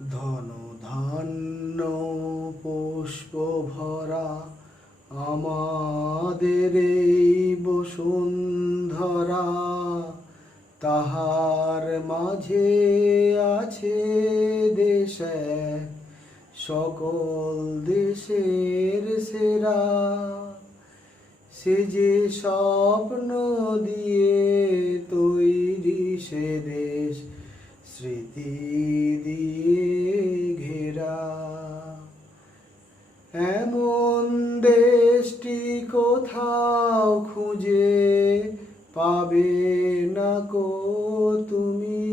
ধন ধান্য পুষ্প ভরা আমাদের এই বসুন্ধরা, তাহার মাঝে আছে দেশ এক, সকল দেশের সেরা। সে যে স্বপ্ন দিয়ে তৈরি সে দেশ, স্মৃতি দিয়ে ঘেরা। এমন দেশটি কোথাও খুঁজে পাবে না কো তুমি,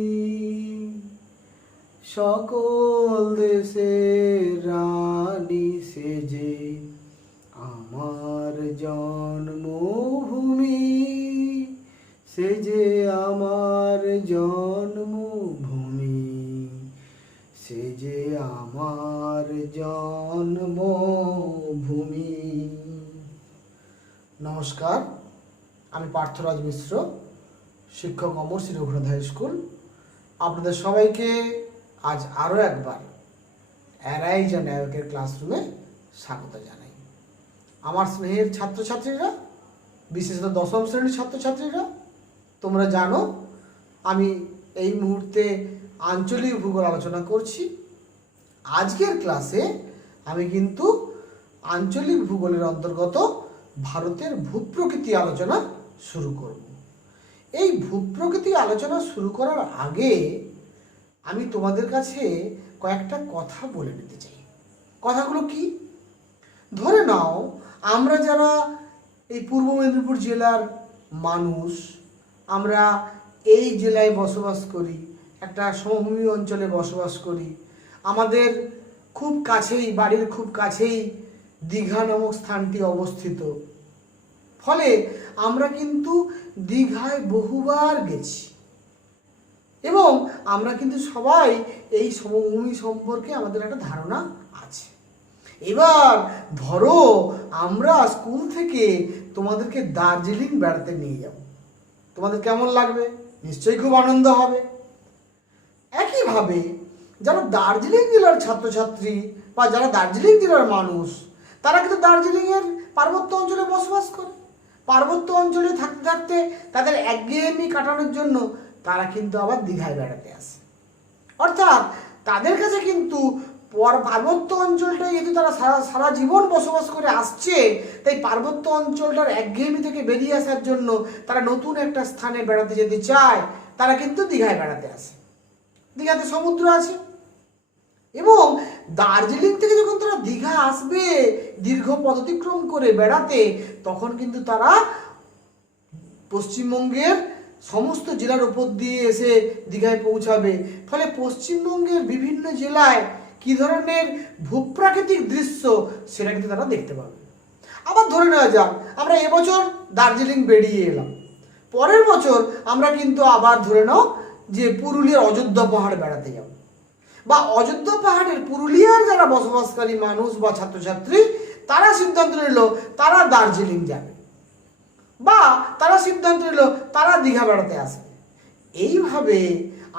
সকল দেশের রানী সেজে আমার জন্মভূমি, সে যে আমার জন্মভূমি, সে যে আমার জন্মভূমি। নমস্কার, আমি পার্থরাজ মিশ্র, শিক্ষক অমর শ্রী রঘুনাথ হাই স্কুল। আপনাদের সবাইকে আজ আরও একবার অ্যারাইজ অ্যান্ড অ্যাওয়েকের ক্লাসরুমে স্বাগত জানাই। আমার স্নেহের ছাত্রছাত্রীরা, বিশেষত দশম শ্রেণীর ছাত্রছাত্রীরা, তোমরা জানো আমি এই মুহূর্তে আঞ্চলিক ভূগোল আলোচনা করছি। আজকের ক্লাসে আমি কিন্তু আঞ্চলিক ভূগোলের অন্তর্গত ভারতের ভূপ্রকৃতি আলোচনা শুরু করব। এই ভূপ্রকৃতি আলোচনা শুরু করার আগে আমি তোমাদের কাছে কয়েকটা কথা বলে নিতে চাই। কথাগুলো কি? ধরে নাও আমরা যারা এই পূর্ব মেদিনীপুর জেলার মানুষ, আমরা এই জেলায় বসবাস করি, একটা সমভূমি অঞ্চলে বসবাস করি। আমাদের খুব কাছেই, বাড়ির খুব কাছেই দীঘা নামক স্থানটি অবস্থিত। ফলে আমরা কিন্তু দীঘায় বহুবার গেছি এবং আমরা কিন্তু সবাই এই সমভূমি সম্পর্কে আমাদের একটা ধারণা আছে। এবার ধরো আমরা স্কুল থেকে তোমাদেরকে দার্জিলিং বেড়াতে নিয়ে যাব, তোমাদের কেমন লাগবে? নিশ্চয়ই খুব আনন্দ হবে। একইভাবে যারা দার্জিলিং জেলার ছাত্রছাত্রী বা যারা দার্জিলিং জেলার মানুষ, তারা কিন্তু দার্জিলিংয়ের পার্বত্য অঞ্চলে বসবাস করে। পার্বত্য অঞ্চলে থাকতে থাকতে তাদের একঘেয়েমি কাটানোর জন্য তারা কিন্তু আবার দীঘায় বেড়াতে আসে। অর্থাৎ তাদের কাছে কিন্তু পার্বত্য অঞ্চলটাই যেহেতু তারা সারা জীবন বসবাস করে আসছে, তাই পার্বত্য অঞ্চলটার একঘেয়েমি থেকে বেরিয়ে আসার জন্য তারা নতুন একটা স্থানে বেড়াতে যেতে চায়। তারা কিন্তু দীঘায় বেড়াতে আসে। দীঘাতে সমুদ্র আছে এবং দার্জিলিং থেকে যখন তারা দীঘা আসবে দীর্ঘ পথ অতিক্রম করে বেড়াতে, তখন কিন্তু তারা পশ্চিমবঙ্গের সমস্ত জেলার উপর দিয়ে এসে দীঘায় পৌঁছাবে। ফলে পশ্চিমবঙ্গের বিভিন্ন জেলায় কী ধরনের ভূপ্রাকৃতিক দৃশ্য সেটা কিন্তু তারা দেখতে পাবে। আবার ধরে নেওয়া যাক আমরা এবছর দার্জিলিং বেরিয়ে এলাম, পরের বছর আমরা কিন্তু আবার ধরে নাও যে পুরুলিয়ার অযোধ্যা পাহাড় বেড়াতে যাব, বা অযোধ্যা পাহাড়ের পুরুলিয়ার যারা বসবাসকারী মানুষ বা ছাত্রছাত্রী তারা সিদ্ধান্ত নিল তারা দার্জিলিং যাবে, বা তারা সিদ্ধান্ত নিল তারা দীঘা বেড়াতে আসবে। এইভাবে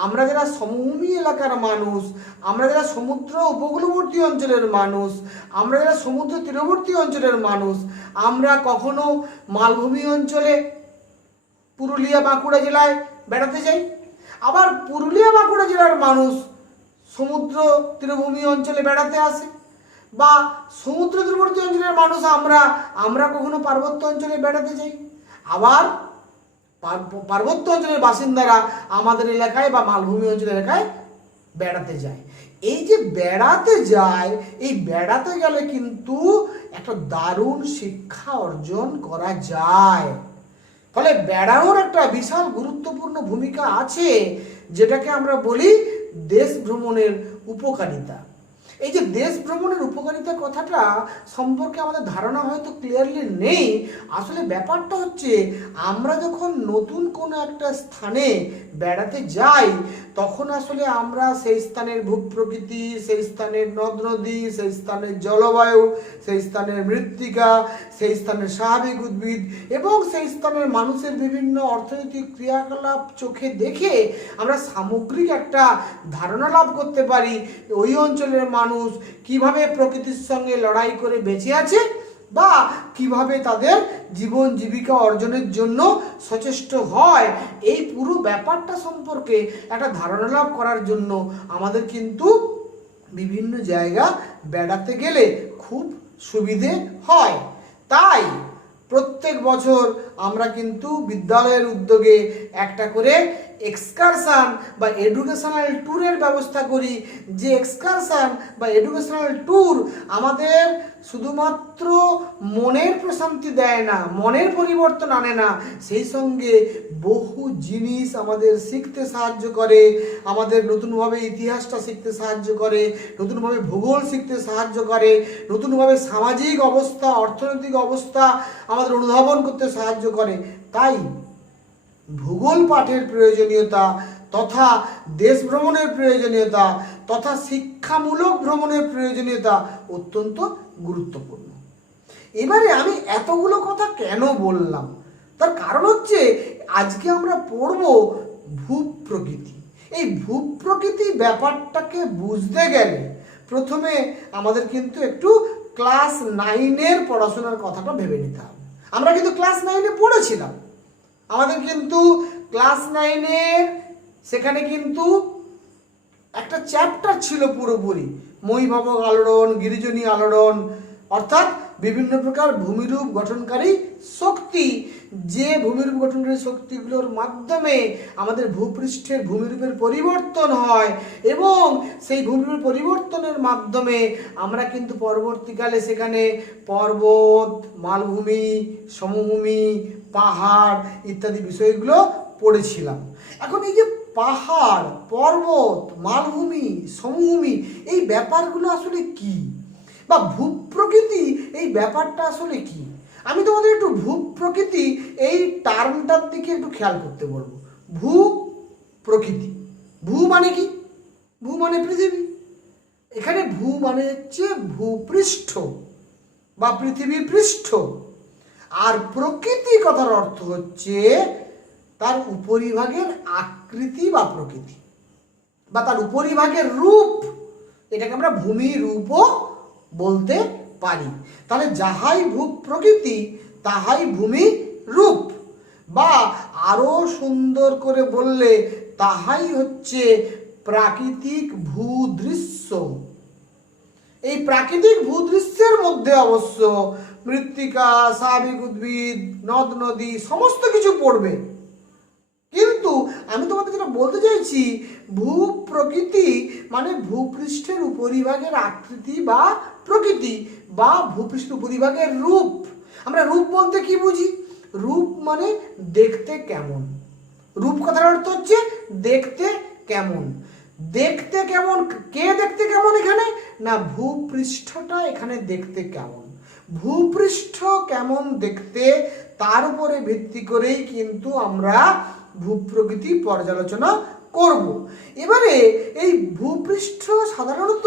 আমরা যারা সমভূমি এলাকার মানুষ, আমরা যারা সমুদ্র উপকূলবর্তী অঞ্চলের মানুষ, আমরা যারা সমুদ্র তীরবর্তী অঞ্চলের মানুষ, আমরা কখনো মালভূমি অঞ্চলে পুরুলিয়া বাঁকুড়া জেলায় বেড়াতে যাই, আবার পুরুলিয়া বাঁকুড়া জেলার মানুষ সমুদ্র তীরভূমি অঞ্চলে বেড়াতে আসে, বা সমুদ্র তীরবর্তী অঞ্চলের মানুষ আমরা কখনো পার্বত্য অঞ্চলে বেড়াতে যাই, আবার পার্বত্য অঞ্চলের বাসিন্দারা আমাদের এলাকায় বা মালভূমি অঞ্চল এলাকায় বেড়াতে যায়। এই যে বেড়াতে যায়, এই বেড়াতে গেলে কিন্তু একটা দারুণ শিক্ষা অর্জন করা যায়। ফলে বেড়ানোর একটা বিশাল গুরুত্বপূর্ণ ভূমিকা আছে, যেটাকে আমরা বলি দেশ ভ্রমণের উপকারিতা। এই যে দেশ ভ্রমণের উপকারিতা কথাটা সম্পর্কে আমাদের ধারণা হয়তো ক্লিয়ারলি নেই। আসলে ব্যাপারটা হচ্ছে আমরা যখন নতুন কোনো একটা স্থানে বেড়াতে যাই তখন আসলে আমরা সেই স্থানের ভূপ্রকৃতি, সেই স্থানের নদ নদী, সেই স্থানের জলবায়ু, সেই স্থানের মৃত্তিকা, সেই স্থানের স্বাভাবিক উদ্ভিদ এবং সেই স্থানের মানুষের বিভিন্ন অর্থনৈতিক ক্রিয়াকলাপ চোখে দেখে আমরা সামগ্রিক একটা ধারণা লাভ করতে পারি ওই অঞ্চলের মানুষ কিভাবে প্রকৃতির সঙ্গে লড়াই করে বেঁচে আছে বা কিভাবে তাদের জীবন জীবিকা অর্জনের জন্য সচেষ্ট হয়। এই পুরো ব্যাপারটা সম্পর্কে একটা ধারণা লাভ করার জন্য আমাদের কিন্তু বিভিন্ন জায়গা বেড়াতে গেলে খুব সুবিধে হয়। তাই প্রত্যেক বছর আমরা কিন্তু বিদ্যালয়ের উদ্যোগে একটা করে এক্সকারশন বা এডুকেশনাল ট্যুরের ব্যবস্থা করি। যে এক্সকারশন বা এডুকেশনাল ট্যুর আমাদের শুধুমাত্র মনের প্রশান্তি দেয় না, মনের পরিবর্তন আনে না, সেই সঙ্গে বহু জিনিস আমাদের শিখতে সাহায্য করে, আমাদের নতুনভাবে ইতিহাসটা শিখতে সাহায্য করে, নতুনভাবে ভূগোল শিখতে সাহায্য করে, নতুনভাবে সামাজিক অবস্থা, অর্থনৈতিক অবস্থা আমাদের অনুধাবন করতে সাহায্য করে। তাই ভূগোল পাঠের প্রয়োজনীয়তা তথা দেশ ভ্রমণের প্রয়োজনীয়তা তথা শিক্ষামূলক ভ্রমণের প্রয়োজনীয়তা অত্যন্ত গুরুত্বপূর্ণ। এবারে আমি এতগুলো কথা কেন বললাম তার কারণ হচ্ছে আজকে আমরা পড়ব ভূপ্রকৃতি। এই ভূপ্রকৃতি ব্যাপারটাকে বুঝতে গেলে প্রথমে আমাদের কিন্তু একটু ক্লাস 9-এর পড়াশোনার কথাটা ভেবে নিতে হবে। আমরা কিন্তু ক্লাস 9-এ পড়েছিলাম, আমাদের কিন্তু ক্লাস 9-এর সেখানে কিন্তু একটা চ্যাপ্টার ছিল পুরোপুরি মহীভবক আলোড়ন, গিরিজনী আলোড়ন, অর্থাৎ বিভিন্ন প্রকার ভূমিরূপ গঠনকারী শক্তি, যে ভূমিরূপ গঠনকারী শক্তিগুলোর মাধ্যমে আমাদের ভূপৃষ্ঠের ভূমিরূপের পরিবর্তন হয় এবং সেই ভূমিরূপের পরিবর্তনের মাধ্যমে আমরা কিন্তু পরবর্তীকালে সেখানে পর্বত, মালভূমি, সমভূমি, পাহাড় ইত্যাদি বিষয়গুলো পড়েছিলাম। এখন এই যে পাহাড়, পর্বত, মালভূমি, সমভূমি এই ব্যাপারগুলো আসলে কি বা ভূপ্রকৃতি এই ব্যাপারটা আসলে কি, আমি তোমাদের একটু ভূপ্রকৃতি এই টার্মটার দিকে একটু খেয়াল করতে বলবো। ভূপ্রকৃতি, ভূ মানে কি? ভূ মানে পৃথিবী। এখানে ভূ মানে হচ্ছে ভূপৃষ্ঠ বা পৃথিবী পৃষ্ঠ, আর প্রকৃতি কথার অর্থ হচ্ছে তার উপরিভাগের আকৃতি বা প্রকৃতি বা তার উপরিভাগের রূপ। এটাকে আমরা ভূমি রূপও বলতে পারি। তাহলে যাহাই ভূপ্রকৃতি তাহাই ভূমি রূপ, বা আরো সুন্দর করে বললে তাহাই হচ্ছে প্রাকৃতিক ভূদৃশ্য। এই প্রাকৃতিক ভূদৃশ্যের মধ্যে অবশ্য মৃত্তিকা, স্বাভাবিক উদ্ভিদ, নদ নদী সমস্ত কিছু পড়বে। কিন্তু আমি তোমাদের যেটা বলতে চাইছি ভূপ্রকৃতি মানে ভূপৃষ্ঠের উপরিভাগের আকৃতি বা প্রকৃতি বা ভূপৃষ্ঠের উপরিভাগের রূপ। আমরা রূপ বলতে কি বুঝি? রূপ মানে দেখতে কেমন। রূপ কথার অর্থ হচ্ছে দেখতে কেমন। দেখতে কেমন, কে দেখতে কেমন এখানে? না, ভূপৃষ্ঠটা এখানে দেখতে কেমন। ভূপৃষ্ঠ কেমন দেখতে তার উপরে ভিত্তি করেই কিন্তু আমরা ভূপ্রকৃতি পর্যালোচনা করব। এবারে এই ভূপৃষ্ঠ সাধারণত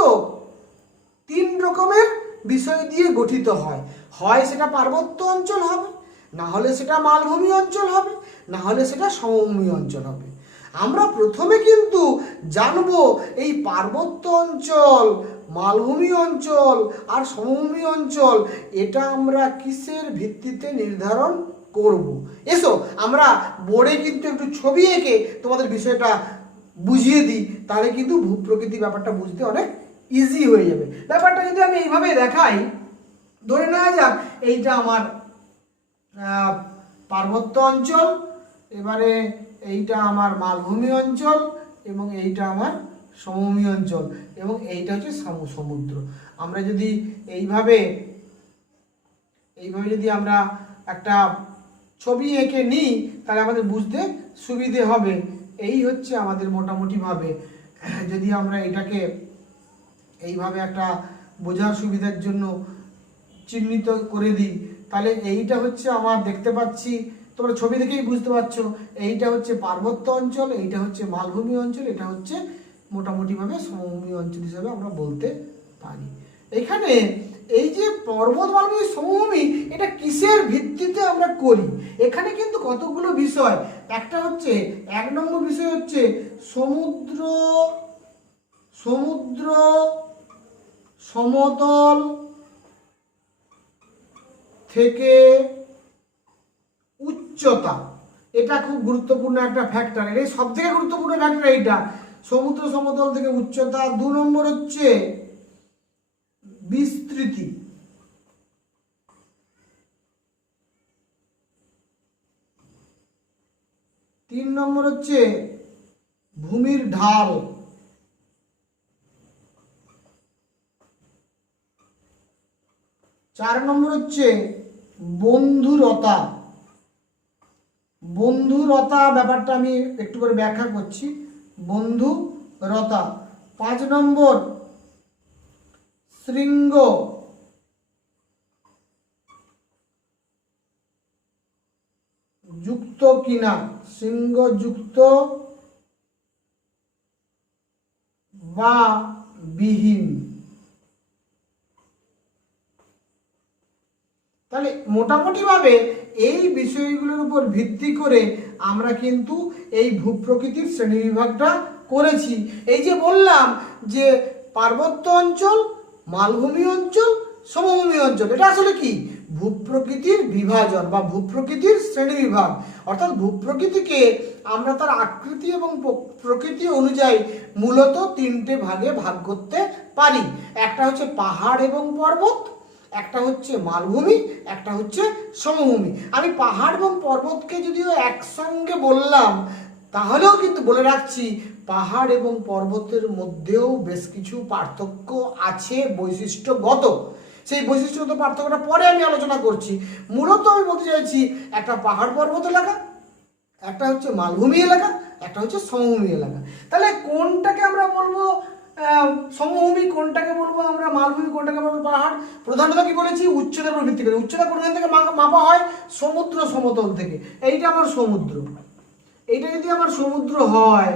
3 রকমের বিষয় দিয়ে গঠিত হয়। হয় সেটা পার্বত্য অঞ্চল হবে, না হলে সেটা মালভূমি অঞ্চল হবে, না হলে সেটা সমভূমি অঞ্চল হবে। আমরা প্রথমে কিন্তু জানবো এই পার্বত্য অঞ্চল, মালভূমি অঞ্চল আর সমভূমি অঞ্চল এটা আমরা কিসের ভিত্তিতে নির্ধারণ করব। এসো আমরা বোর্ডে কিন্তু একটু ছবি এঁকে তোমাদের বিষয়টা বুঝিয়ে দিই, তাহলে কিন্তু ভূপ্রকৃতি ব্যাপারটা বুঝতে অনেক ইজি হয়ে যাবে। ব্যাপারটা যদি আমি এইভাবে দেখাই, ধরে নেওয়া যাক এইটা আমার পার্বত্য অঞ্চল, এবারে এইটা আমার মালভূমি অঞ্চল এবং এইটা আমার সমভূমি অঞ্চল এবং এইটা হচ্ছে সমুদ্র। আমরা যদি এইভাবে যদি আমরা একটা ছবি এঁকে নিই তাহলে আমাদের বুঝতে সুবিধে হবে। এই হচ্ছে আমাদের মোটামুটি ভাবে, যদি আমরা এটাকে এইভাবে একটা বোঝার সুবিধার জন্য চিহ্নিত করে দিই, তাহলে এইটা হচ্ছে আমার, দেখতে পাচ্ছি তোমরা ছবি দেখেই বুঝতে পারছো, এইটা হচ্ছে পার্বত্য অঞ্চল, এইটা হচ্ছে মালভূমি অঞ্চল, এটা হচ্ছে মোটামুটিভাবে সমভূমি অঞ্চল হিসেবে আমরা বলতে পারি। এখানে এই যে পর্বত মালভূমি সমভূমি, এটা কিসের ভিত্তিতে আমরা করি? এখানে কিন্তু কতগুলো বিষয়, একটা হচ্ছে 1 নম্বর বিষয় হচ্ছে সমুদ্র সমতল থেকে উচ্চতা, এটা খুব গুরুত্বপূর্ণ একটা ফ্যাক্টর, এই সব থেকে গুরুত্বপূর্ণ ফ্যাক্টর এইটা, সমুদ্র সমতল থেকে উচ্চতা। 2 নম্বর হচ্ছে বিস্তৃতি, 3 নম্বর হচ্ছে ভূমির ঢাল, 4 নম্বর হচ্ছে বন্ধুরতা। বন্ধুরতা ব্যাপারটা আমি একটু করে ব্যাখ্যা করছি, বন্ধুরতা। 5 নম্বর শৃঙ্গ যুক্ত কিনা, শৃঙ্গযুক্ত বা বিহীন। তাহলে মোটামুটিভাবে এই বিষয়গুলোর উপর ভিত্তি করে আমরা কিন্তু এই ভূপ্রকৃতির শ্রেণীবিভাগটা করেছি। এই যে বললাম যে পার্বত্য অঞ্চল, মালভূমি অঞ্চল, সমভূমি অঞ্চল, এটা আসলে কি? ভূপ্রকৃতির বিভাজন বা ভূপ্রকৃতির শ্রেণীবিভাগ। অর্থাৎ ভূপ্রকৃতিকে আমরা তার আকৃতি এবং প্রকৃতি অনুযায়ী মূলত 3টে ভাগে ভাগ করতে পারি। একটা হচ্ছে পাহাড় এবং পর্বত, একটা হচ্ছে মালভূমি, একটা হচ্ছে সমভূমি। আমি পাহাড় এবং পর্বতকে যদিও একসঙ্গে বললাম, তাহলেও কিন্তু বলে রাখছি পাহাড় এবং পর্বতের মধ্যেও বেশ কিছু পার্থক্য আছে বৈশিষ্ট্যগত। সেই বৈশিষ্ট্যগত পার্থক্যটা পরে আমি আলোচনা করছি। মূলত আমি বলতে চাইছি একটা পাহাড় পর্বত এলাকা, একটা হচ্ছে মালভূমি এলাকা, একটা হচ্ছে সমভূমি এলাকা। তাহলে কোনটাকে আমরা বলবো সমভূমি, কোনটাকে বলবো আমরা মালভূমি, কোনটাকে বলবো পাহাড়? প্রধানত কি বলেছি? উচ্চতার উপর ভিত্তি করে। উচ্চতা কোনখান থেকে মাপা হয়? সমুদ্র সমতল থেকে। এইটা আমার সমুদ্র, এইটা যদি আমার সমুদ্র হয়,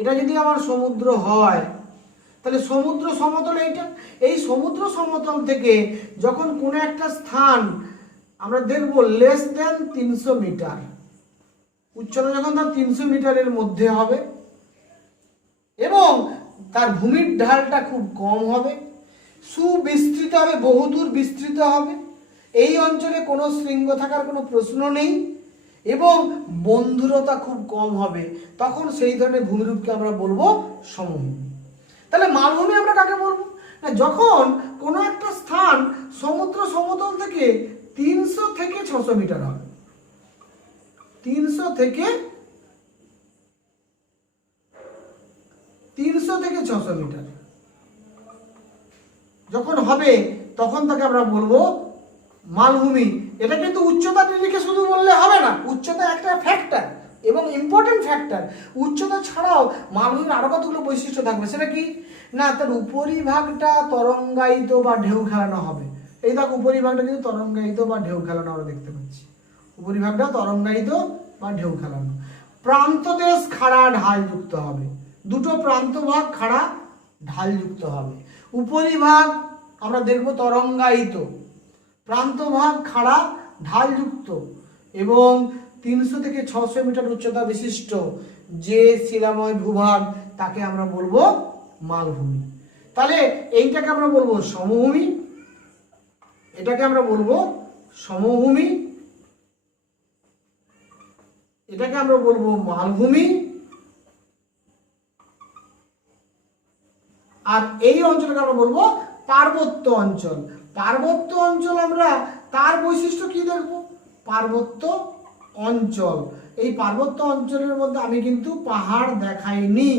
এটা যদি আমার সমুদ্র হয়, তাহলে সমুদ্র সমতল এইটা। এই সমুদ্র সমতল থেকে যখন কোনো একটা স্থান আমরা দেখব লেস দেন 300 মিটার, উচ্চতা যখন তার 300 মিটারের মধ্যে হবে এবং তার ভূমির ঢালটা খুব কম হবে, সুবিস্তৃত হবে, বহুদূর বিস্তৃত হবে, এই অঞ্চলে কোনো শৃঙ্গ থাকার কোনো প্রশ্ন নেই এবং বন্ধুরতা খুব কম হবে, তখন সেই ধরনের ভূমিরূপকে আমরা বলবো সমভূমি। তাহলে মালভূমি আমরা কাকে বলবো? না, যখন কোনো একটা স্থান সমুদ্র সমতল থেকে 300 থেকে 600 মিটার হবে, 300 থেকে 600 মিটার যখন হবে, তখন তাকে আমরা বলবো মালভূমি। এটা কিন্তু উচ্চতা নিরিখে শুধু বললে হবে না, উচ্চতা একটা ফ্যাক্টর এবং ইম্পর্টেন্ট ফ্যাক্টর। উচ্চতা ছাড়াও মালভূমির আরো কতগুলো বৈশিষ্ট্য থাকবে। সেটা কি? না, তার উপরিভাগটা তরঙ্গায়িত বা ঢেউ খেলানো হবে। এই দেখো উপরিভাগটা কিন্তু তরঙ্গায়িত বা ঢেউ খেলানো আমরা দেখতে পাচ্ছি, উপরিভাগটা তরঙ্গায়িত বা ঢেউ খেলানো। প্রান্তদেশ খাড়া ঢাল যুক্ত হবে, দুটো প্রান্তভাগ খাড়া ঢাল যুক্ত হবে। উপরিভাগ আমরা দেখব তরঙ্গায়িত, প্রান্তভাগ খাড়া ঢাল যুক্ত এবং 300 থেকে 600 মিটার উচ্চতা বিশিষ্ট যে শিলাময় ভূভাগ, তাকে আমরা বলবো মালভূমি। তাহলে এইটাকে আমরা বলবো সমভূমি, এটাকে আমরা বলবো সমভূমি, এটাকে আমরা বলবো মালভূমি, আর এই অঞ্চলকে আমরা বলবো পার্বত্য অঞ্চল। পার্বত্য অঞ্চল আমরা তার বৈশিষ্ট্য কি দেখবো? পার্বত্য অঞ্চল, এই পার্বত্য অঞ্চলের মধ্যে আমি কিন্তু পাহাড় দেখাইনি,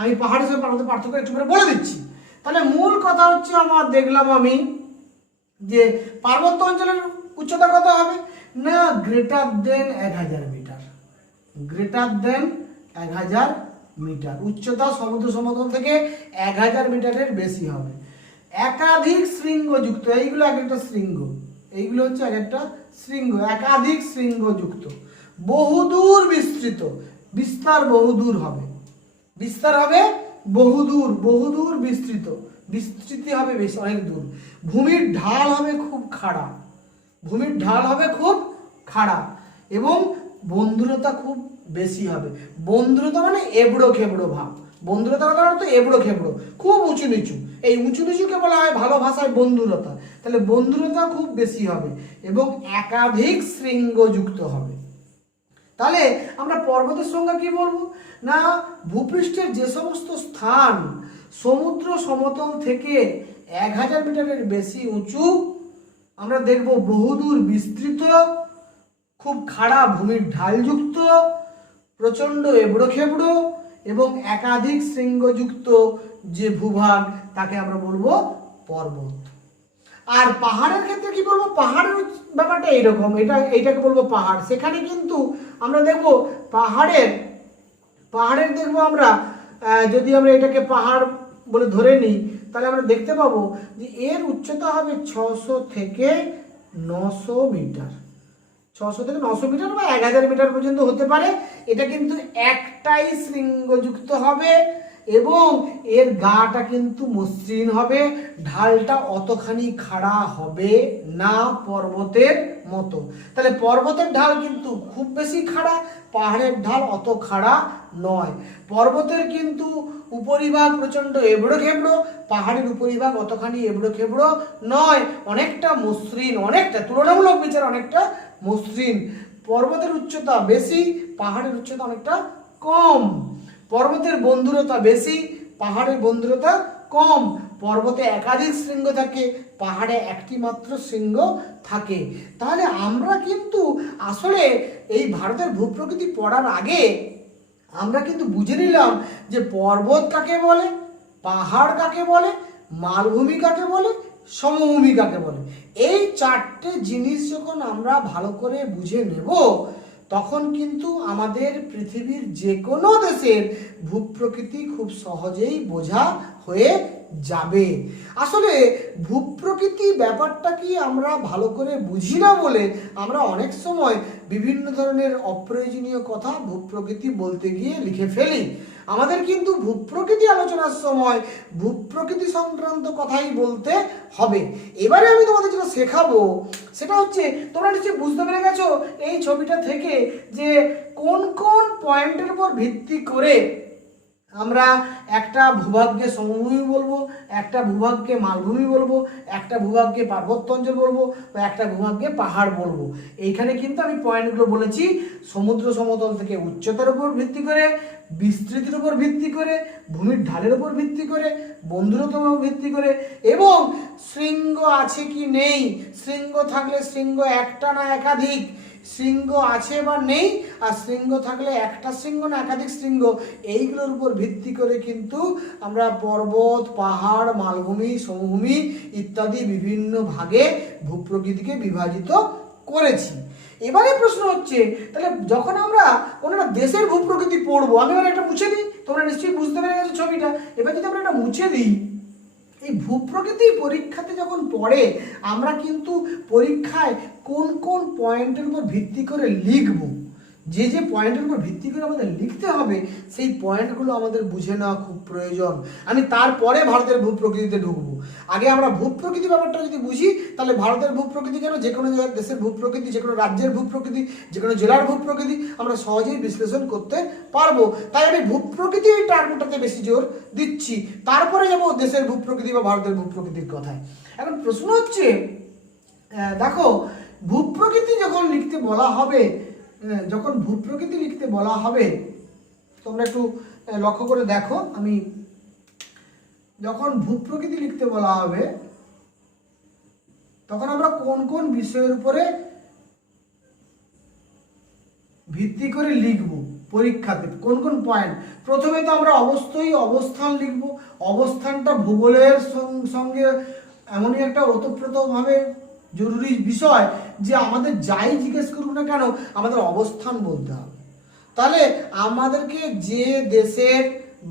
আমি পাহাড়ের সাথে পার্বত্য পার্থক্য একটু করে বলে দিচ্ছি। তাহলে মূল কথা হচ্ছে আমার দেখলাম আমি যে পার্বত্য অঞ্চলের উচ্চতা কত হবে? না, greater than 1000 metre, greater than 1000 metre. উচ্চতা সমুদ্র সমতল থেকে 1000 মিটারের বেশি হবে। একাধিক শৃঙ্গযুক্ত, এইগুলো এক একটা শৃঙ্গ, এইগুলো হচ্ছে এক একটা শৃঙ্গ, একাধিক শৃঙ্গযুক্ত, বহুদূর বিস্তৃত, বিস্তার বহুদূর হবে, বিস্তার হবে বহুদূর, বহুদূর বিস্তৃত, বিস্তৃতি হবে বেশি, অনেক দূর। ভূমির ঢাল হবে খুব খাড়া, ভূমির ঢাল হবে খুব খাড়া, এবং বন্ধুরতা খুব বেশি হবে। বন্ধুরতা মানে এবড়ো খেবড়ো ভাব, বন্ধুরতা কথার অর্থ এবড়ো খেবড়ো, খুব উঁচু নিচু, এই উঁচু নিচুকে বলা হয় ভালো ভাষায় বন্ধুরতা। তাহলে বন্ধুরতা খুব বেশি হবে এবং একাধিক শৃঙ্গযুক্ত হবে। তাহলে আমরা পর্বতের সংজ্ঞা কি বলবো না, ভূপৃষ্ঠের যে সমস্ত স্থান সমুদ্র সমতল থেকে 1000 মিটারের বেশি উঁচু, আমরা দেখব বহুদূর বিস্তৃত, খুব খাড়া ভূমির ঢালযুক্ত, প্রচণ্ড এবড়ো খেবড়ো এবং একাধিক শৃঙ্গযুক্ত যে ভূভাগ, তাকে আমরা বলবো পর্বত। আর পাহাড়ের ক্ষেত্রে কি বলবো, পাহাড়ের ব্যাপারটা এইরকম, এইটাকে বলবো পাহাড়। সেখানে কিন্তু আমরা দেখব পাহাড়ের দেখবো আমরা, যদি আমরা এটাকে পাহাড় বলে ধরে নিই, তাহলে আমরা দেখতে পাবো যে এর উচ্চতা হবে 600 থেকে 900 মিটার, 600 থেকে 900 মিটার বা 1000 মিটার পর্যন্ত হতে পারে। এটা কিন্তু একটাই শৃঙ্গযুক্ত হবে এবং এর গাটা কিন্তু মসৃণ হবে, ঢালটা অতখানি খাড়া হবে না পর্বতের মতো। তাহলে পর্বতের ঢাল কিন্তু খুব বেশি খাড়া, পাহাড়ের ঢাল অত খাড়া নয়। পর্বতের কিন্তু উপরিভাগ প্রচণ্ড এবড়ো খেবড়ো, পাহাড়ের উপরিভাগ অতখানি এবড়ো খেবড়ো নয়, অনেকটা মসৃণ, অনেকটা তুলনামূলক বিচার অনেকটা মসৃণ। পর্বতের উচ্চতা বেশি, পাহাড়ের উচ্চতা অনেকটা কম। পর্বতের বন্ধুরতা বেশি, পাহাড়ের বন্ধুরতা কম। পর্বতে একাধিক শৃঙ্গ থাকে, পাহাড়ে একটি মাত্র শৃঙ্গ থাকে। তাহলে আমরা কিন্তু আসলে এই ভারতের ভূপ্রকৃতি পড়ার আগে আমরা কিন্তু বুঝে নিলাম যে পর্বত কাকে বলে, পাহাড় কাকে বলে, মালভূমি কাকে বলে, সমভূমি কাকে বলে। এই 4টে জিনিস যখন আমরা ভালো করে বুঝে নেব, তখন কিন্তু আমাদের পৃথিবীর যে কোনো দেশের ভূপ্রকৃতি খুব সহজেই বোঝা হয়ে যাবে। আসলে ভূপ্রকৃতি ব্যাপারটা কি আমরা ভালো করে বুঝি না বলে আমরা অনেক সময় বিভিন্ন ধরনের অপ্রয়োজনীয় কথা ভূপ্রকৃতি বলতে গিয়ে লিখে ফেলি। আমাদের কিন্তু ভূপ্রকৃতি আলোচনার সময় ভূপ্রকৃতি সংক্রান্ত কথাই বলতে হবে। এবারে আমি তোমাদের যেটা শেখাবো সেটা হচ্ছে, তোমরা নিশ্চয়ই বুঝতে পেরে গেছো এই ছবিটা থেকে যে কোন কোন পয়েন্টের উপর ভিত্তি করে আমরা একটা ভূভাগকে সমভূমি বলবো, একটা ভূভাগকে মালভূমি বলবো, একটা ভূভাগকে পার্বত্য অঞ্চল বলবো, বা একটা ভূভাগকে পাহাড় বলবো। এইখানে কিন্তু আমি পয়েন্টগুলো বলেছি সমুদ্র সমতল থেকে উচ্চতার উপর ভিত্তি করে, বিস্তৃতির উপর ভিত্তি করে, ভূমির ঢালের উপর ভিত্তি করে, বন্ধুরতার উপর ভিত্তি করে, এবং শৃঙ্গ আছে কি নেই, শৃঙ্গ থাকলে শৃঙ্গ একটা না একাধিক, শৃঙ্গ আছে বা নেই, আর শৃঙ্গ থাকলে একটা শৃঙ্গ না একাধিক শৃঙ্গ, এইগুলোর উপর ভিত্তি করে কিন্তু আমরা পর্বত, পাহাড়, মালভূমি, সমভূমি ইত্যাদি বিভিন্ন ভাগে ভূপ্রকৃতিকে বিভাজিত করেছি। এবারে প্রশ্ন হচ্ছে, তাহলে যখন আমরা কোনো একটা দেশের ভূপ্রকৃতি পড়বো, আমি এবার একটা মুছে দিই, তোমরা নিশ্চয়ই বুঝতে পেরে গেছো ছবিটা। এবার যদি আমরা একটা মুছে দিই, এই ভূপ্রকৃতি পরীক্ষাতে যখন পড়ে আমরা কিন্তু পরীক্ষায় কোন কোন পয়েন্টের উপর ভিত্তি করে লিখব, যে যে পয়েন্টের উপর ভিত্তি করে আমাদের লিখতে হবে, সেই পয়েন্টগুলো আমাদের বুঝে নেওয়া খুব প্রয়োজন। আমি তারপরে ভারতের ভূপ্রকৃতিতে ঢুকবো। আগে আমরা ভূপ্রকৃতি ব্যাপারটা যদি বুঝি, তাহলে ভারতের ভূপ্রকৃতি কেন, যে কোনো দেশের ভূপ্রকৃতি, যে কোনো রাজ্যের ভূপ্রকৃতি, যে কোনো জেলার ভূপ্রকৃতি আমরা সহজেই বিশ্লেষণ করতে পারবো। তাই আমি ভূপ্রকৃতি টার্মটাতে বেশি জোর দিচ্ছি, তারপরে যাবো দেশের ভূপ্রকৃতি বা ভারতের ভূপ্রকৃতির কথায়। এখন প্রশ্ন হচ্ছে, দেখো ভূপ্রকৃতি যখন লিখতে বলা হবে, যখন ভূপ্রকৃতি লিখতে বলা হবে, তোমরা একটু লক্ষ্য করে দেখো, আমি যখন ভূপ্রকৃতি লিখতে বলা হবে তখন আমরা কোন কোন বিষয়ের উপরে ভিত্তি করে লিখব পরীক্ষাতে, কোন কোন পয়েন্ট। প্রথমে তো আমরা অবশ্যই অবস্থান লিখব। অবস্থানটা ভূগোলের সঙ্গে এমনই একটা ওতপ্রোতভাবে জরুরি বিষয় যে আমাদের যাই জিজ্ঞেস করুক না কেন আমাদের অবস্থান বলতে হবে। তাহলে আমাদেরকে যে দেশের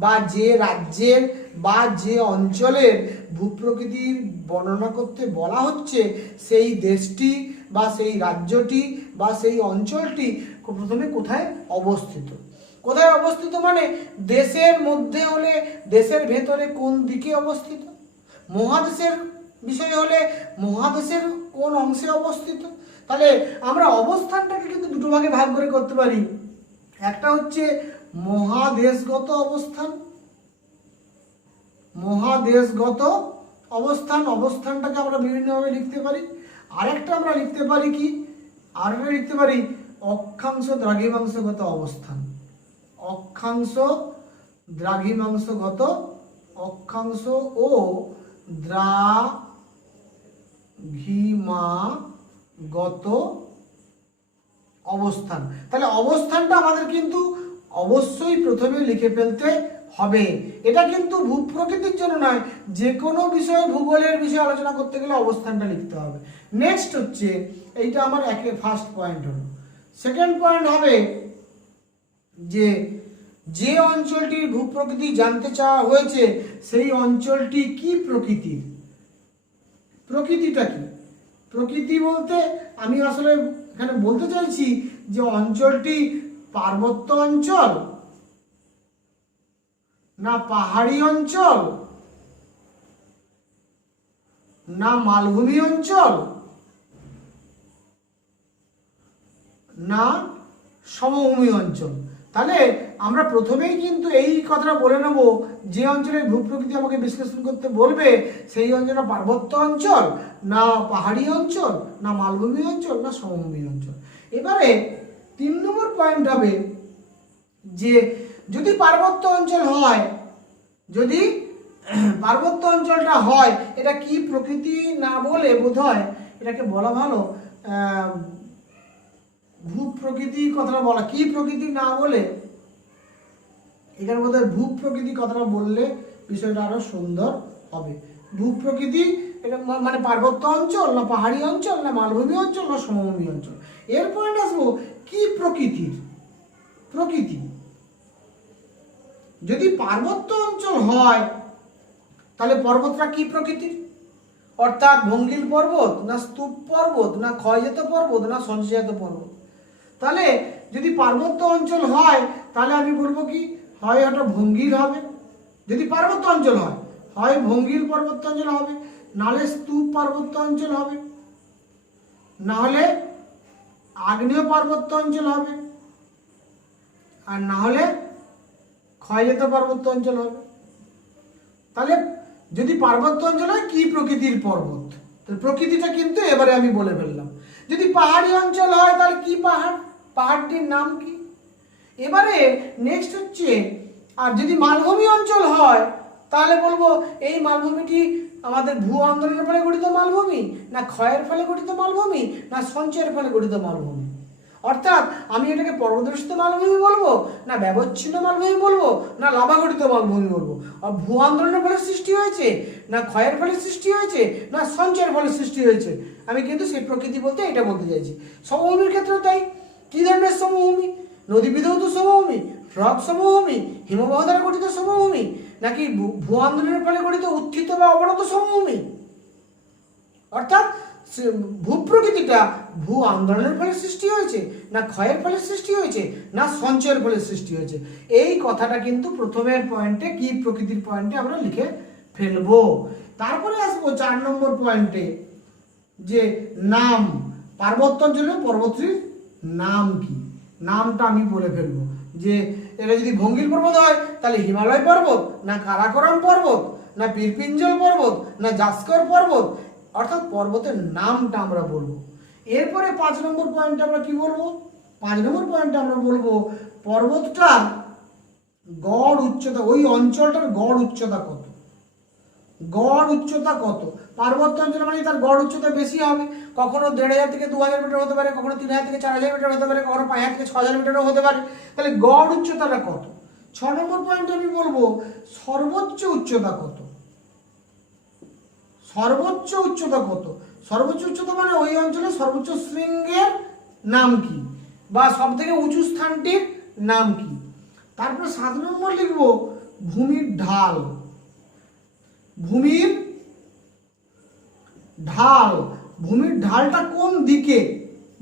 বা যে রাজ্যের বা যে অঞ্চলের ভূপ্রকৃতির বর্ণনা করতে বলা হচ্ছে, সেই দেশটি বা সেই রাজ্যটি বা সেই অঞ্চলটি প্রথমে কোথায় অবস্থিত। কোথায় অবস্থিত মানে দেশের মধ্যে হলে দেশের ভেতরে কোন দিকে অবস্থিত, মহাদেশের বিষয় হলে মহাদেশের কোন অংশে অবস্থিত। তাহলে আমরা অবস্থানটাকে কিন্তু দুটো ভাগে ভাগ করে করতে পারি। একটা হচ্ছে মহাদেশগত অবস্থান, মহাদেশগত অবস্থান, অবস্থানটাকে আমরা বিভিন্নভাবে লিখতে পারি। আরেকটা আমরা লিখতে পারি কি, আরেকটা লিখতে পারি অক্ষাংশ দ্রাঘিমাংশগত অবস্থান, অক্ষাংশ দ্রাঘিমাংশগত, অক্ষাংশ ও দ্রাঘিমাগত অবস্থান। তাহলে অবস্থানটা আমাদের কিন্তু অবশ্যই প্রথমে লিখে ফেলতে হবে। এটা কিন্তু ভূপ্রকৃতির জন্য নয়, যে কোনো বিষয়ে ভূগোলের বিষয়ে আলোচনা করতে গেলে অবস্থানটা লিখতে হবে। নেক্সট হচ্ছে, এইটা আমার ফার্স্ট পয়েন্ট হলো। সেকেন্ড পয়েন্ট হবে যে যে অঞ্চলটির ভূপ্রকৃতি জানতে চাওয়া হয়েছে সেই অঞ্চলটি কি প্রকৃতির। প্রকৃতিটা কি? প্রকৃতি বলতে আমি আসলে এখানে বলতে চাইছি যে অঞ্চলটি পার্বত্য অঞ্চল, না পাহাড়ি অঞ্চল, না মালভূমি অঞ্চল, না সমভূমি অঞ্চল। তাহলে আমরা প্রথমেই কিন্তু এই কথাটা বলে নেব, যে অঞ্চলের ভূপ্রকৃতি আমাকে বিশ্লেষণ করতে বলবে সেই অঞ্চলটা পার্বত্য অঞ্চল, না পাহাড়ি অঞ্চল, না মালভূমি অঞ্চল, না সমভূমি অঞ্চল। এবারে 3 নম্বর পয়েন্ট হবে যে যদি পার্বত্য অঞ্চল হয়, যদি পার্বত্য অঞ্চলটা হয়, এটা কি প্রকৃতি না বলে বোধহয় এটাকে বলা ভালো ভূপ্রকৃতি কথাটা বলা, কি প্রকৃতি না বলে এখানে বোধহয় ভূপ্রকৃতি কথাটা বললে বিষয়টা আরো সুন্দর হবে। ভূপ্রকৃতি এটা মানে পার্বত্য অঞ্চল, না পাহাড়ি অঞ্চল, না মালভূমি অঞ্চল, না সমভূমি অঞ্চল। এর পয়েন্ট আসবো কি প্রকৃতির। প্রকৃতি যদি পার্বত্য অঞ্চল হয় তাহলে পর্বতটা কি প্রকৃতির, অর্থাৎ ভঙ্গিল পর্বত, না স্তূপ পর্বত, না ক্ষয়জাত পর্বত, না সঞ্চয়জাত পর্বত। তাহলে যদি পার্বত্য অঞ্চল হয় তাহলে আমি বলবো কি, হয় ওটা ভঙ্গিল হবে, যদি পার্বত্য অঞ্চল হয়, হয় ভঙ্গিল পার্বত্য অঞ্চল হবে, নাহলে স্তূপ পার্বত্য অঞ্চল হবে, না হলে আগ্নেয় পার্বত্য অঞ্চল হবে, আর না হলে ক্ষয়জাত পার্বত্য অঞ্চল হবে। তাহলে যদি পার্বত্য অঞ্চল হয় কি প্রকৃতির পর্বত, তাহলে প্রকৃতিটা কিন্তু এবারে আমি বলে ফেললাম। যদি পাহাড়ি অঞ্চল হয় তাহলে কি পাহাড়, পাহাড়টির নাম কি। এবারে নেক্সট হচ্ছে, আর যদি মালভূমি অঞ্চল হয় তাহলে বলবো এই মালভূমিটি আমাদের ভূ আন্দোলনের ফলে গঠিত মালভূমি, না ক্ষয়ের ফলে গঠিত মালভূমি, না সঞ্চয়ের ফলে গঠিত মালভূমি। অর্থাৎ আমি এটাকে পর্বতবেষ্টিত মালভূমি বলবো, না ব্যবচ্ছিন্ন মালভূমি বলবো, না লাভাগঠিত মালভূমি বলবো। আর ভূ আন্দোলনের ফলে সৃষ্টি হয়েছে, না ক্ষয়ের ফলে সৃষ্টি হয়েছে, না সঞ্চয়ের ফলে সৃষ্টি হয়েছে, আমি কিন্তু সেই প্রকৃতি বলতে এটা বলতে চাইছি। সমভূমির ক্ষেত্রেও তাই। কি ধরনের সমভূমি? নদী বিধৌত সমভূমি, হ্রদ সমভূমি, হিমবাহ দ্বারা গঠিত সমভূমি, নাকি ভূ আন্দোলনের ফলে গঠিত উত্থিত বা অবনত সমভূমি। অর্থাৎ ভূপ্রকৃতিটা ভূ আন্দোলনের ফলে সৃষ্টি হয়েছে, না ক্ষয়ের ফলে সৃষ্টি হয়েছে, না সঞ্চয়ের ফলে সৃষ্টি হয়েছে। এই কথাটা কিন্তু প্রথমের পয়েন্টে কি প্রকৃতির পয়েন্টে আমরা লিখে ফেলবো। তারপরে আসবো 4 নম্বর পয়েন্টে, যে নাম, পার্বত্য অঞ্চলে পর্বতটির নাম কি। নামটা আমি বলে ফেলবো যে এটা যদি ভঙ্গিল পর্বত হয় তাহলে হিমালয় পর্বত, না কারাকোরাম পর্বত, না পীরপিঞ্জল পর্বত, না জাস্কর পর্বত। অর্থাৎ পর্বতের নামটা আমরা বলবো। এরপরে 5 নম্বর পয়েন্টে আমরা কি বলবো, 5 নম্বর পয়েন্টে আমরা বলবো পর্বতটার গড় উচ্চতা, ওই অঞ্চলটার গড় উচ্চতা কত। গড় উচ্চতা কত, পার্বত্য অঞ্চল মানে তার গড় উচ্চতা বেশি হবে, কখনো 1500 থেকে 2000 মিটার হতে পারে, কখনো 3000 থেকে 4000 মিটার হতে পারে, কখনো 5000 থেকে 6000 মিটারও হতে পারে। তাহলে গড় উচ্চতাটা কত। 6 নম্বর পয়েন্টে আমি বলবো সর্বোচ্চ উচ্চতা কত। সর্বোচ্চ উচ্চতা কত, সর্বোচ্চ উচ্চতা মানে ওই অঞ্চলের সর্বোচ্চ শৃঙ্গের নাম কি, বা সব থেকে উঁচু স্থানটির নাম কি। তারপরে 7 নম্বর লিখবো ভূমির ঢাল। ভূমির ঢাল, ভূমির ঢালটা কোন দিকে,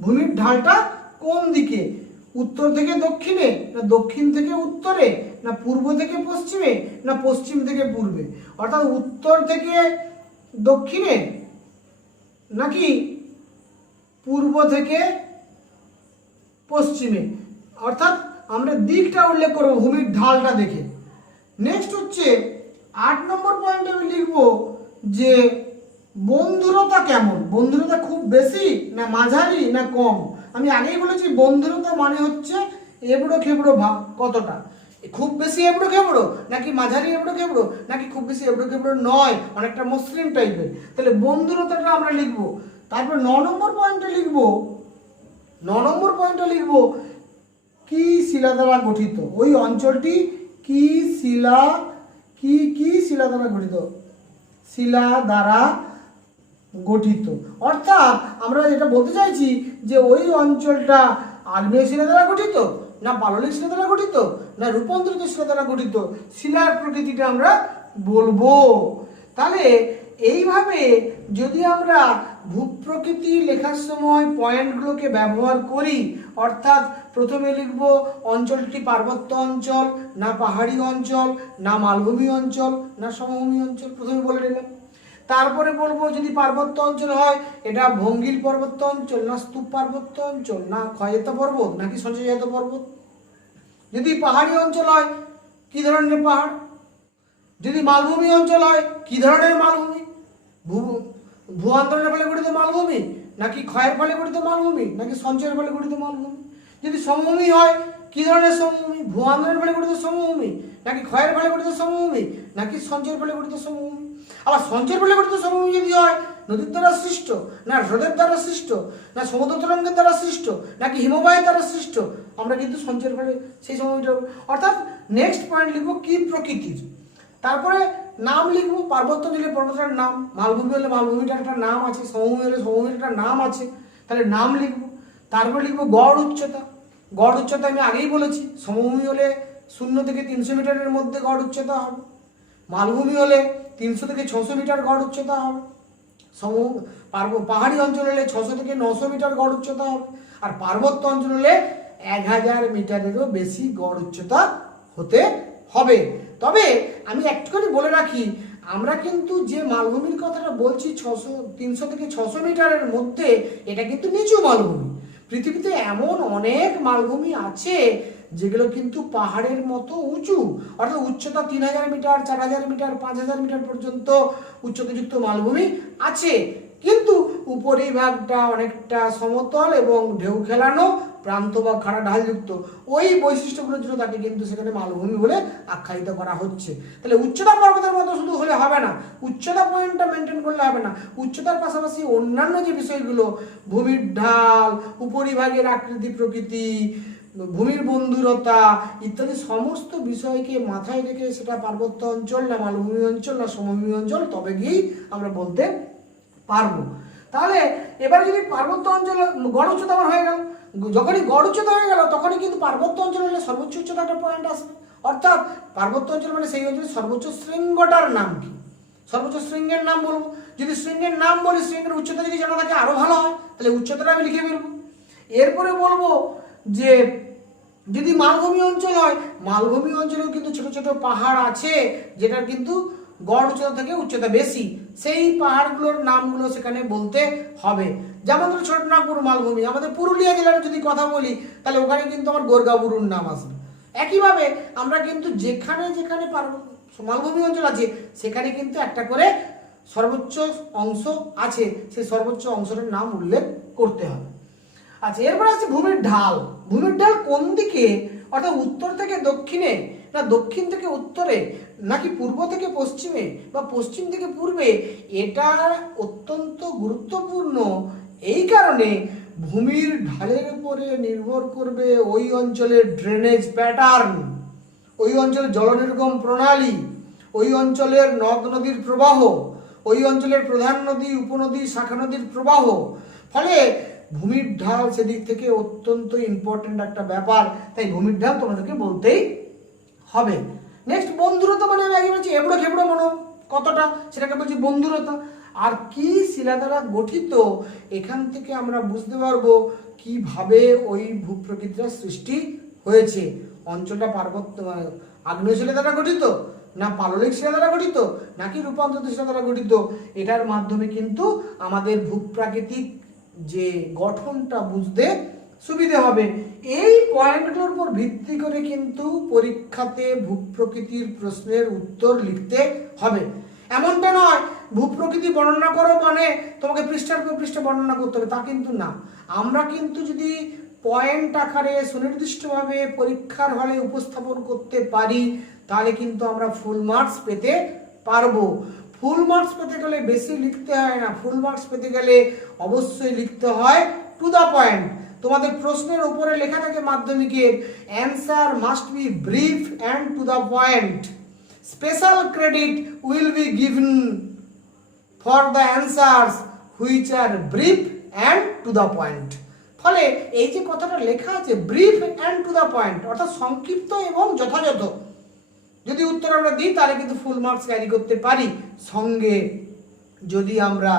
ভূমির ঢালটা কোন দিকে, উত্তর থেকে দক্ষিণে, না দক্ষিণ থেকে উত্তরে, না পূর্ব থেকে পশ্চিমে, না পশ্চিম থেকে পূর্বে। অর্থাৎ উত্তর থেকে দক্ষিণে নাকি পূর্ব থেকে পশ্চিমে। অর্থাৎ আমরা দিকটা উল্লেখ করবো ভূমির ঢালটা দেখে। নেক্সট হচ্ছে 8 নম্বর পয়েন্টে আমি লিখবো যে বন্ধুরতা কেমন, বন্ধুরতা খুব বেশি না মাঝারি না কম। আমি আগেই বলেছি বন্ধুরতা মানে হচ্ছে এবড়ো খেবড়ো ভাব কতটা, খুব বেশি এবড়ো খেবড়ো নাকি মাঝারি এবড়ো খেবড়ো নাকি খুব বেশি এবড়ো খেবড়ো নয়, অনেকটা মসৃণ টাইপের। তাহলে বন্ধুরতাটা আমরা লিখবো। তারপর 9 নম্বর পয়েন্টে লিখবো, 9 নম্বর পয়েন্টে লিখবো কি শিলা দ্বারা গঠিত, ওই অঞ্চলটি কি শিলা দ্বারা গঠিত, শিলা দ্বারা গঠিত। অর্থাৎ আমরা যেটা বলতে চাইছি যে ওই অঞ্চলটা আগ্নেয় শিলা দ্বারা গঠিত, না পাললিক শিলা দ্বারা গঠিত, না রূপান্তরিত শিলা দ্বারা গঠিত, শিলার প্রকৃতিটা আমরা বলবো। তাহলে এইভাবে যদি আমরা ভূপ্রকৃতি লেখার সময় পয়েন্টগুলোকে ব্যবহার করি, অর্থাৎ প্রথমে লিখব অঞ্চলটি পার্বত্য অঞ্চল না পাহাড়ি অঞ্চল না মালভূমি অঞ্চল না সমভূমি অঞ্চল, প্রথমে বলে নিলাম। তারপরে বলবো যদি পার্বত্য অঞ্চল হয় এটা ভঙ্গিল পার্বত্য অঞ্চল না স্তূপ পার্বত্য অঞ্চল না ক্ষয়জাত পর্বত নাকি সঞ্চয়জাত পর্বত। যদি পাহাড়ি অঞ্চল হয় কি ধরনের পাহাড়, যদি মালভূমি অঞ্চল হয় কি ধরনের মালভূমি, ভূ-আন্দোলনের ফলে গঠিত মালভূমি নাকি ক্ষয়ের ফলে গঠিত মালভূমি নাকি সঞ্চয়ের ফলে গঠিত মালভূমি। যদি সমভূমি হয় কি ধরনের সমভূমি, ভূ-আন্দোলনের ফলে গঠিত সমভূমি নাকি ক্ষয়ের ফলে গঠিত সমভূমি নাকি সঞ্চয়ের ফলে গঠিত সমভূমি। আবার সঞ্চয়ের ফলে গঠিত সমভূমি যদি হয় নদীর দ্বারা সৃষ্ট না হ্রদের দ্বারা সৃষ্ট না সমুদ্র তরঙ্গের দ্বারা সৃষ্ট নাকি হিমবাহের দ্বারা সৃষ্ট, আমরা কিন্তু সঞ্চয়ের ফলে সেই সমভূমিটা। অর্থাৎ নেক্সট পয়েন্ট লিখবো কি প্রকৃতির। তারপরে নাম লিখবো, পার্বত্য অঞ্চলে পর্বতটার নাম, মালভূমি হলে মালভূমিটার একটা নাম আছে, সমভূমি হলে সমভূমির একটা নাম আছে, তাহলে নাম লিখবো। তারপরে লিখবো গড় উচ্চতা। গড় উচ্চতা আমি আগেই বলেছি সমভূমি হলে 0 থেকে 300 মিটারের মধ্যে গড় উচ্চতা হবে, মালভূমি হলে 300 থেকে 600 মিটার গড় উচ্চতা হবে, পাহাড়ি অঞ্চল হলে 600 থেকে 900 মিটার গড় উচ্চতা হবে, আর পার্বত্য অঞ্চল হলে 1000 মিটারেরও বেশি গড় উচ্চতা হতে হবে। তবে আমি একটুখানি বলে রাখি, আমরা কিন্তু যে মালভূমির কথাটা বলছি 300 থেকে 600 মিটারের মধ্যে, এটা কিন্তু নিচু মালভূমি। পৃথিবীতে এমন অনেক মালভূমি আছে যেগুলো কিন্তু পাহাড়ের মতো উঁচু, অর্থাৎ উচ্চতা 3000 মিটার 4000 মিটার 5000 মিটার পর্যন্ত উচ্চতাযুক্ত মালভূমি আছে, কিন্তু উপরিভাগটা অনেকটা সমতল এবং ঢেউ খেলানো, প্রান্ত বা খাড়া ঢালযুক্ত। ওই বৈশিষ্ট্যগুলোর জন্য তাকে কিন্তু সেখানে মালভূমি বলে আখ্যায়িত করা হচ্ছে। তাহলে উচ্চতা পর্বতের মতো শুধু হলে হবে না, উচ্চতা পয়েন্টটা মেনটেন করলে হবে না, উচ্চতার পাশাপাশি অন্যান্য যে বিষয়গুলো ভূমির ঢাল, উপরিভাগের আকৃতি প্রকৃতি, ভূমির বন্ধুরতা ইত্যাদি সমস্ত বিষয়কে মাথায় রেখে সেটা পার্বত্য অঞ্চল না মালভূমি অঞ্চল না সমভূমি অঞ্চল তবে গিয়েই আমরা বলতে পারবো। তাহলে এবার যদি পার্বত্য অঞ্চল গড় উচ্চতা আমার হয়ে গেল, যখনই গড় উচ্চতা হয়ে গেল তখনই কিন্তু পার্বত্য অঞ্চল হলে সর্বোচ্চ উচ্চতা একটা পয়েন্ট আসবে। অর্থাৎ পার্বত্য অঞ্চল মানে সেই অঞ্চলের সর্বোচ্চ শৃঙ্গটার নাম কি, সর্বোচ্চ শৃঙ্গের নাম বলবো। যদি শৃঙ্গের নাম বলি, শৃঙ্গের উচ্চতা যদি জানা থাকে আরো ভালো হয়, তাহলে উচ্চতাটা আমি লিখে ফেলবো। এরপরে বলবো যে যদি মালভূমি অঞ্চল হয়, মালভূমি অঞ্চলেও কিন্তু ছোট ছোট পাহাড় আছে যেটার কিন্তু গড় উচ্চতা থেকে উচ্চতা বেশি, সেই পাহাড়গুলোর নামগুলো সেখানে বলতে হবে। যেমন ধরো ছোটনাগপুর মালভূমি, আমাদের পুরুলিয়া জেলার যদি কথা বলি তাহলে ওখানে কিন্তু আমার গোরগাবুরুর নাম আসবে। একইভাবে আমরা কিন্তু যেখানে যেখানে মালভূমি অঞ্চল আছে সেখানে কিন্তু একটা করে সর্বোচ্চ অংশ আছে, সেই সর্বোচ্চ অংশের নাম উল্লেখ করতে হবে। আচ্ছা, এরপরে আছে ভূমির ঢাল। ভূমির ঢাল কোন দিকে, অর্থাৎ উত্তর থেকে দক্ষিণে না দক্ষিণ থেকে উত্তরে নাকি পূর্ব থেকে পশ্চিমে বা পশ্চিম থেকে পূর্বে, এটা অত্যন্ত গুরুত্বপূর্ণ। এই কারণে ভূমির ঢালের উপরে নির্ভর করবে ওই অঞ্চলের ড্রেনেজ প্যাটার্ন, ওই অঞ্চলের জলনির্গম প্রণালী, ওই অঞ্চলের নদ নদীর প্রবাহ, ওই অঞ্চলের প্রধান নদী উপনদী শাখা নদীর প্রবাহ। ফলে ভূমির ঢাল সেদিক থেকে অত্যন্ত ইম্পর্টেন্ট একটা ব্যাপার, তাই ভূমির ঢাল তোমাদেরকে বলতেই হবে। নেক্সট বন্ধুরতা, মানে আমি আগে বলছি এবড়ো খেবড়ো মনো কতটা, সেটাকে বলছি বন্ধুরতা। আর কি শিলা দ্বারা গঠিত, এখান থেকে আমরা বুঝতে পারবো কিভাবে ওই ভূপ্রকৃতিটা সৃষ্টি হয়েছে। অঞ্চলটা পার্বত্য আগ্নেয় শিলা দ্বারা গঠিত, না পাললিক শিলা দ্বারা গঠিত, নাকি রূপান্তরিত শিলা দ্বারা গঠিত, এটার মাধ্যমে কিন্তু আমাদের ভূপ্রাকৃতিক যে গঠনটা বুঝতে সুবিধে হবে। এই পয়েন্টগুলোর উপর ভিত্তি করে কিন্তু পরীক্ষাতে ভূপ্রকৃতির প্রশ্নের উত্তর লিখতে হবে। এমনটা নয় ভূপ্রকৃতি বর্ণনা করো মানে তোমাকে পৃষ্ঠার পর পৃষ্ঠা বর্ণনা করতে হবে, তা কিন্তু না। আমরা কিন্তু যদি পয়েন্ট আকারে সুনির্দিষ্টভাবে পরীক্ষার হলে উপস্থাপন করতে পারি, তাহলে কিন্তু আমরা ফুল মার্কস পেতে পারবো। ফুল মার্কস পেতে গেলে বেশি লিখতে হয় না, ফুল মার্কস পেতে গেলে অবশ্যই লিখতে হয় টু দ্য পয়েন্ট। তোমাদের প্রশ্নের উপরে লেখা থাকে মাধ্যমিকের, answer must be brief and to the point. Special credit will be given for the answers which are brief and to the point. ফলে এই যে কথাটা লেখা আছে brief and to the point, অর্থাৎ সংক্ষিপ্ত এবং যথাযথ যদি উত্তর আমরা দিই তাহলে কিন্তু ফুল মার্কস ক্যারি করতে পারি। সঙ্গে যদি আমরা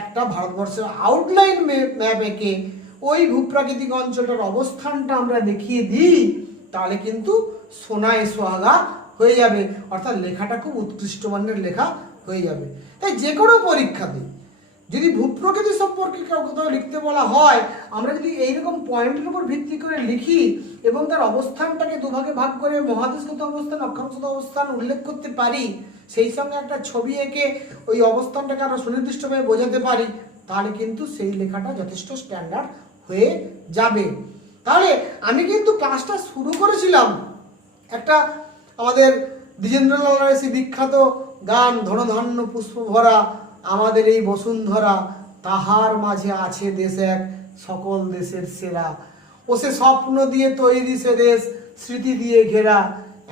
একটা ভারতবর্ষের আউটলাইন ম্যাপ এঁকে ওই ভূপ্রাকৃতিক অঞ্চলটার অবস্থানটা আমরা দেখিয়ে দিই, তাহলে কিন্তু সোনায় সোহাগা হয়ে যাবে, অর্থাৎ লেখাটা খুব উৎকৃষ্ট মানের লেখা হয়ে যাবে। তাই যে কোনো পরীক্ষাতে যদি ভূপ্রকৃতি সম্পর্কে কোথাও লিখতে বলা হয়, আমরা যদি এইরকম পয়েন্টের উপর ভিত্তি করে লিখি এবং তার অবস্থানটাকে দুভাগে ভাগ করে মহাদেশগত অবস্থান, অক্ষাংশগত অবস্থান উল্লেখ করতে পারি, সেই সঙ্গে একটা ছবি এঁকে ওই অবস্থানটাকে আরো সুনির্দিষ্টভাবে বোঝাতে পারি, তাহলে কিন্তু সেই লেখাটা যথেষ্ট স্ট্যান্ডার্ড হয়ে যাবে। তাহলে আমি কিন্তু ক্লাসটা শুরু করেছিলাম একটা আমাদের দ্বিজেন্দ্রলালের সেই বিখ্যাত গান, ধনধান্য পুষ্প ভরা আমাদের এই বসুন্ধরা, তাহার মাঝে আছে দেশ এক সকল দেশের সেরা, ও সে স্বপ্ন দিয়ে তৈরি সে দেশ স্মৃতি দিয়ে ঘেরা,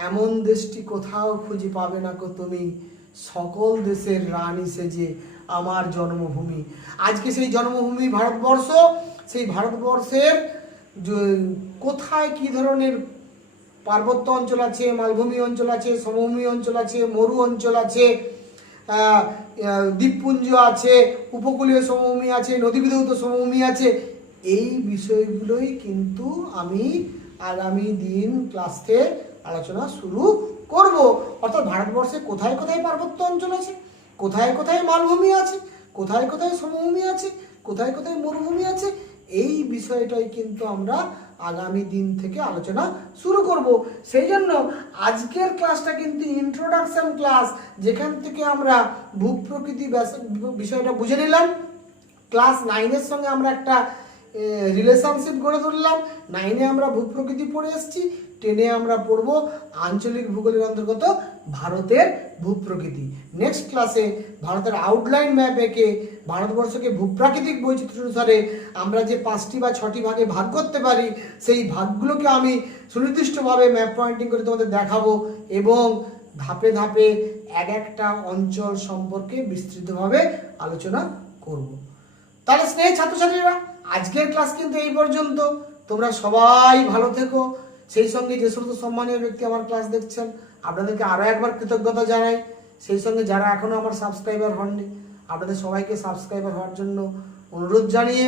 এমন দেশটি কোথাও খুঁজে পাবে না কো তুমি, সকল দেশের রানী সেজে আমার জন্মভূমি। আজকে সেই জন্মভূমি ভারতবর্ষ, সেই ভারতবর্ষের কোথায় কি ধরনের পার্বত্য অঞ্চল আছে, মালভূমি অঞ্চল আছে, সমভূমি অঞ্চল আছে, মরু অঞ্চল আছে, দ্বীপপুঞ্জ আছে, উপকূলীয় সমভূমি আছে, নদীবিধৌত সমভূমি আছে, এই বিষয়গুলোই কিন্তু আমি আগামী দিন ক্লাসে আলোচনা শুরু করব। অর্থাৎ ভারতবর্ষে কোথায় কোথায় পার্বত্য অঞ্চল আছে, কোথায় কোথায় মালভূমি আছে, কোথায় কোথায় সমভূমি আছে, কোথায় কোথায় মরুভূমি আছে, এই বিষয়টাই কিন্তু আমরা আগামী দিন থেকে আলোচনা শুরু করব। সেই জন্য আজকের ক্লাসটা কিন্তু ইন্ট্রোডাকশন ক্লাস, যেখান থেকে আমরা ভূপ্রকৃতি বিষয়টা বুঝে নিলাম। ক্লাস 9-এর সঙ্গে আমরা একটা রিলেশনশিপ গড়ে তুললাম। 9-এ আমরা ভূপ্রকৃতি পড়ে এসেছি, 10-এ আমরা পড়ব আঞ্চলিক ভূগোলের অন্তর্গত ভারতের ভূপ্রকৃতি। নেক্সট ক্লাসে ভারতের আউটলাইন ম্যাপ এঁকে ভারতবর্ষকে ভূপ্রাকৃতিক বৈচিত্র্য অনুসারে আমরা যে 5টি বা 6টি ভাগে ভাগ করতে পারি, সেই ভাগগুলোকে আমি সুনির্দিষ্টভাবে ম্যাপ পয়েন্টিং করে তোমাদের দেখাবো এবং ধাপে ধাপে এক একটা অঞ্চল সম্পর্কে বিস্তৃতভাবে আলোচনা করব। তাহলে স্নেহের ছাত্রছাত্রীরা, আজকের ক্লাস কিন্তু এই পর্যন্ত। তোমরা সবাই ভালো থেকো। সেই সঙ্গে যে সমস্ত সম্মানীয় ব্যক্তি আমার ক্লাস দেখছেন, আপনাদেরকে আরও একবার কৃতজ্ঞতা জানাই। সেই সঙ্গে যারা এখনও আমার সাবস্ক্রাইবার হননি, আপনাদের সবাইকে সাবস্ক্রাইবার হওয়ার জন্য অনুরোধ জানিয়ে,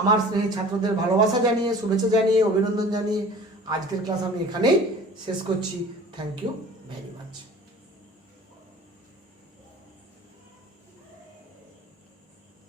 আমার স্নেহের ছাত্রদের ভালোবাসা জানিয়ে, শুভেচ্ছা জানিয়ে, অভিনন্দন জানিয়ে আজকের ক্লাস আমি এখানেই শেষ করছি। Thank you very much.